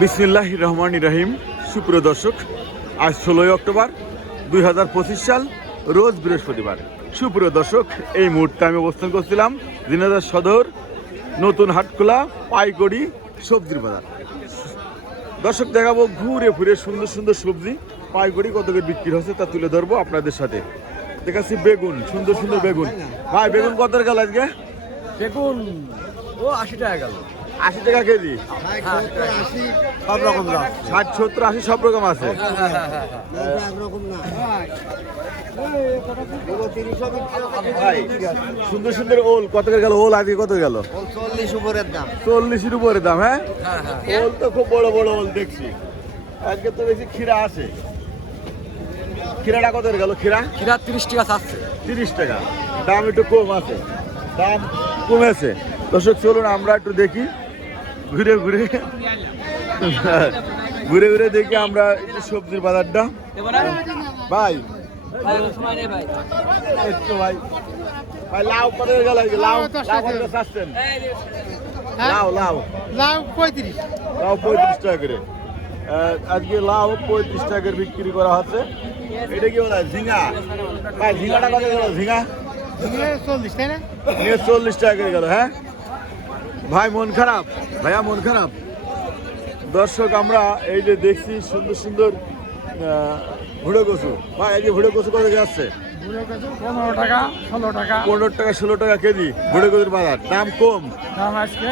বিসমিল্লাহ রহমান রাহিম। সুপ্রিয় দর্শক, আজ ষোলোই অক্টোবর দুই হাজার পঁচিশ সাল, রোজ বৃহস্পতিবার। সুপ্রিয় দর্শক, এই মুহূর্তে আমি অবস্থান করছিলাম দিনাজার সদর, নতুন হাটখোলা পাইকড়ি সবজির বাজার। দর্শক, দেখাবো ঘুরে ফিরে সুন্দর সুন্দর সবজি পাইকড়ি কত করে বিক্রি হচ্ছে তা তুলে ধরবো আপনাদের সাথে। দেখাচ্ছি বেগুন, সুন্দর সুন্দর বেগুন। ভাই, বেগুন কত গেল আজকে? বেগুন, ও আশি টাকা গেল। আশি টাকা কেজি। সব রকম দাম। ষাট সত্তর আশি সব রকম আছে। ভাই সুন্দর সুন্দর ওল। কত করে গেল ওল আজকে? কত গেল? চল্লিশ উপরের দাম। চল্লিশের উপরে দাম হ্যাঁ? ওল তো খুব বড় বড় ওল দেখছি। আজকে তো বেশি ক্ষীরা আছে। ক্ষীরাটা কত করে গেল? ক্ষীরা? খিরা তিরিশ টাকা চাচ্ছে। তিরিশ টাকা। দাম একটু কম আছে। দাম কমেছে। দর্শক চলুন আমরা একটু দেখি। ঘুরে ঘুরে। ঘুরে ঘুরে দেখি আমরা একটু সবজির বাজারটা। ভাই। তো ভাই। ভাই লাউ কত গেল? লাউ লাউ লাউ লাউ লাউ। পঁয়ত্রিশ। লাউ পঁয়ত্রিশ টাকা করে। আজকে লাউ পঁয়ত্রিশ টাকা করে বিক্রি করা হচ্ছে। এটা কি বলা? হয়? ঝিঙা। ভাই ঝিঙাটা কত গেল? ঝিঙা? চল্লিশ তাই না? চল্লিশ টাকা করে গেল হ্যাঁ? ভাই মন খারাপ? ভাইয়া মন খারাপ? দর্শক আমরা এই যে দেখছি সুন্দর সুন্দর ভুড়ো কচু। ভাই এই যে ভুড়ো কচু কত যাচ্ছে পনেরো টাকা ষোলো টাকা। পনেরো টাকা ষোলো টাকা কেজি ভুড়ো কচুর বাজার। দাম কম। দাম আজকে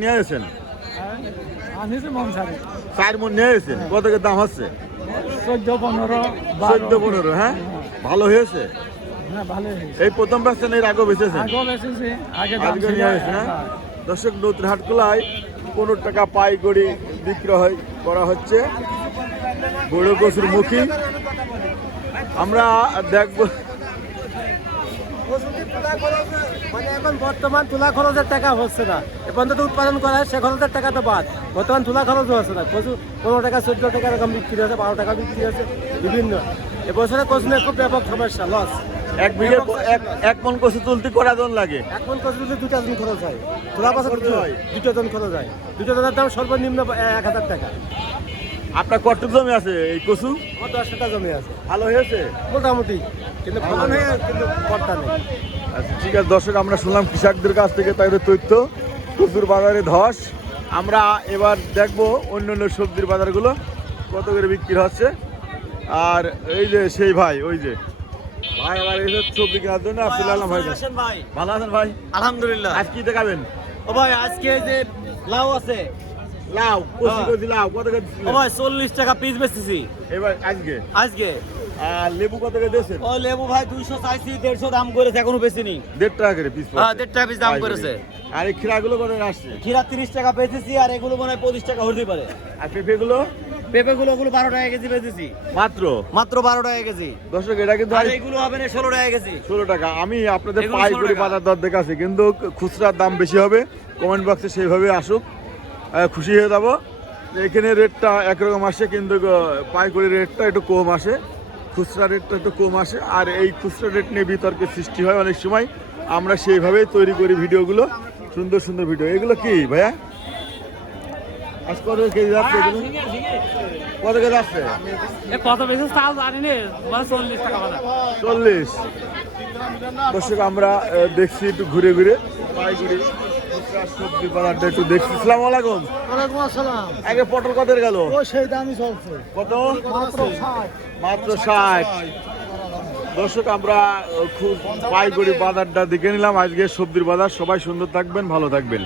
নিয়ে এসেছেন চার মন নিয়ে এসেছেন কত দাম হচ্ছে চোদ্দ পনেরো চোদ্দ পনেরো হ্যাঁ? ভালো হয়েছে? হ্যাঁ এই প্রথম ব্যস্ত এর আগেও বেশি আগে নিয়ে আসছে না দর্শক নতুন হাটকুলায় পনেরো টাকা পাই করে বিক্রয় করা হচ্ছে। বড় কচুর মুখী। আমরা দেখব মানে এখন বর্তমান খরচের টাকা হচ্ছে না। উৎপাদন করা হয়, সে খরচের টাকা তো বাদ। বর্তমান হচ্ছে না। পনেরো টাকা টাকা এরকম বিক্রি বারো টাকা বিক্রি বিভিন্ন। এবছরে কচু খুব ব্যাপক সমস্যা লস এক বিঘে এক এক মন কচু তুলতে কটা জন লাগে? এখন কচু যদি দুটা জন খরচ হয়। তোলা পাশে হয়? দুটো জন খরচ হয়। দুটো জনের দাম সর্বনিম্ন এক হাজার টাকা। আপনার কটুক জমি আছে এই কচু? আমার দশ টাকা জমি আছে। ভালো হয়েছে? মোটামুটি। কিন্তু ফলন হয়ে কিন্তু কর্তা নেই। আচ্ছা ঠিক আছে দর্শক আমরা শুনলাম কৃষকদের কাছ থেকে তাদের তথ্য। কচুর বাজারে ধস। আমরা এবার দেখব অন্য অন্য সবজির বাজারগুলো কত করে বিক্রি হচ্ছে। আর এই যে সেই ভাই ওই যে ভাই আবার এই সবজি কেনার জন্য আসলে ভাই। ভাই। ভালো আছেন ভাই? আলহামদুলিল্লাহ। আজ কি দেখাবেন? ও ভাই আজকে যে লাউ আছে। লাউ কচি হ্যাঁ। কচি লাউ কত করে ও ভাই চল্লিশ টাকা পিস বেচতেছি। এবার আজকে? আজকে। আর লেবু কত করে দিয়েছেন? ও লেবু ভাই দুইশো চাইছি দেড়শো দাম করেছে এখনও বেশিনি দেড় টাকা করে পিস হ্যাঁ দেড় টাকা পিস দাম করেছে। আর এই খিরাগুলো কত করে আসছে? খিরা তিরিশ টাকা বেচেছি আর এগুলো মনে হয় পঁচিশ টাকা হতে পারে। আর পেঁপেগুলো? পেঁপে গুলো ওগুলো বারো টাকা কেজি মাত্র? মাত্র বারো টাকা কেজি। দর্শক এটা কিন্তু আর এগুলো হবে না ষোলো টাকা কেজি। ষোলো টাকা। আমি আপনাদের এগুলো পাই করে বাজার দর কিন্তু খুচরার দাম বেশি হবে। কমেন্ট বক্সে সেইভাবে আসুক। খুশি হয়ে যাব। এখানে রেটটা একরকম আসে কিন্তু পাইকারি রেটটা একটু কম আসে। খুচরা রেটটা একটু কম আসে। আর এই খুচরা রেট নিয়ে বিতর্কের সৃষ্টি হয় অনেক সময়। আমরা সেইভাবেই তৈরি করি ভিডিওগুলো। সুন্দর সুন্দর ভিডিও। এগুলো কি ভাইয়া? কত কেজি কত বেশি চাল জানি নে মানে চল্লিশ টাকা চল্লিশ। দর্শক আমরা দেখছি একটু ঘুরে ঘুরে। পাইগুড়ি সবজি বাজারটা একটু দেখছি। সালাম আলাইকুম। ওয়ালাইকুম আসসালাম। আগে পটল কত গেল? ও সেই দামই চলছে। কত? মাত্র ষাট। মাত্র ষাট। দর্শক আমরা খুব পাইগুড়ি বাজারটা দেখে নিলাম। আজকে সবজির বাজার সবাই সুন্দর থাকবেন ভালো থাকবেন।